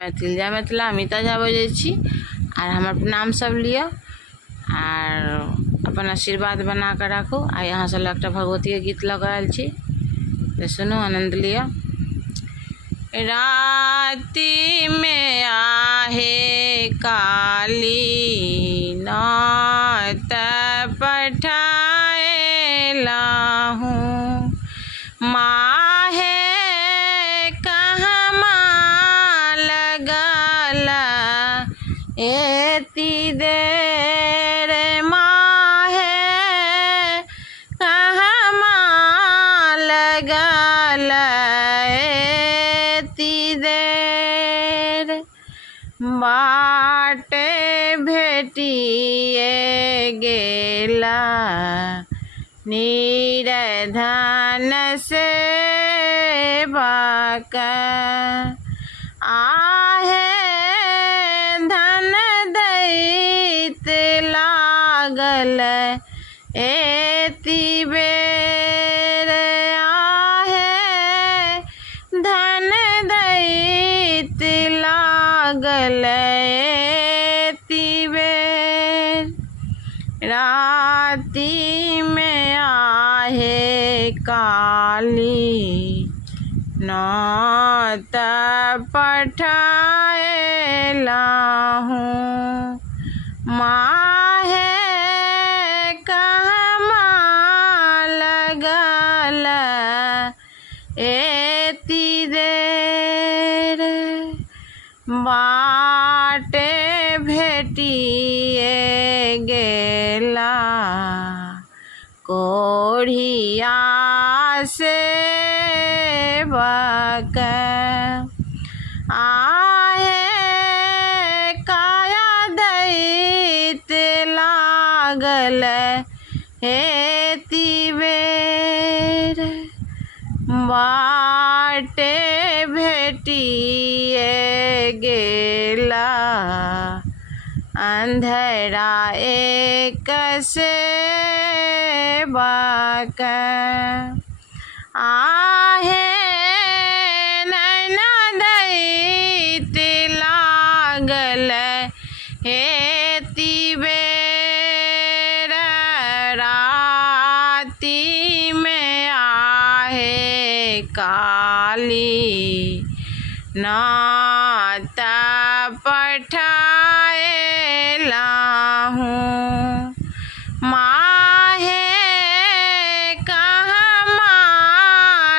मैथिल जय मिथिला अमिता झा बजै छी आर हमर प्रणाम सब लिअ आर अपन आशीर्वाद बना कऽ राखू। आइ अहाँ सब एकटा भगवतीय गीत लऽ कऽ आयल छी, तऽ सुनू, आनंद लिअ। राति में आहे काली नाथ पठाएला हूँ, माहे कहमा लगल एती देर, माहे कहमा लगल एती देर, बाटे भेटिए गेला निर्धन से बाक, आहे धन दैत लागल एती बेर, आहे धन दैत लागल एती बेर, राति में आहे काली नाथ पठाएला हूँ, माहे कहमा लगल एती देर, बाटे भेटिए गेला कोढ़िया से बाक, आहे काया दैत लागल एती बेर, बाटे भेटिए गेला अंधेरा एक से बाक, आहे नैना दैत लागल एती बेर, राति में आहे काली नाथ पठाएला हूँ, माहे कहमा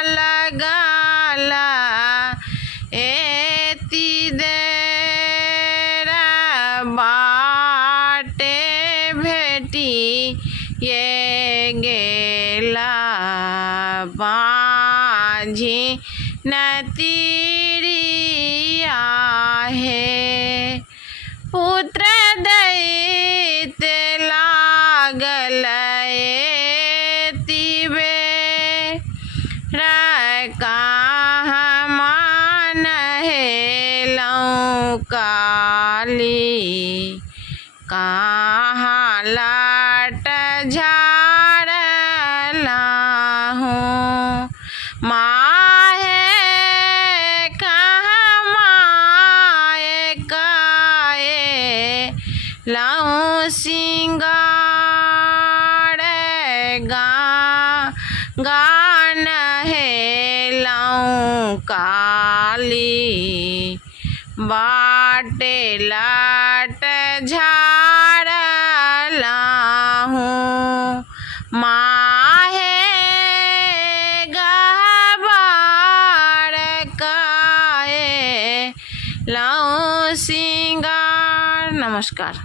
लगल एती देर, बाटे भेटिए गेला बाँझी नतीरिया है, पुत्र दैत लागल एती बेर, कहमा नहेलौं काली कहाँ लाट झाड़ला हूँ, माहे कहमा एकाए लौं सिंगार, गान हेलौं काली बाटे लाट झाड़ला हूँ, माहे गहबार काए लौं सिंगार। नमस्कार।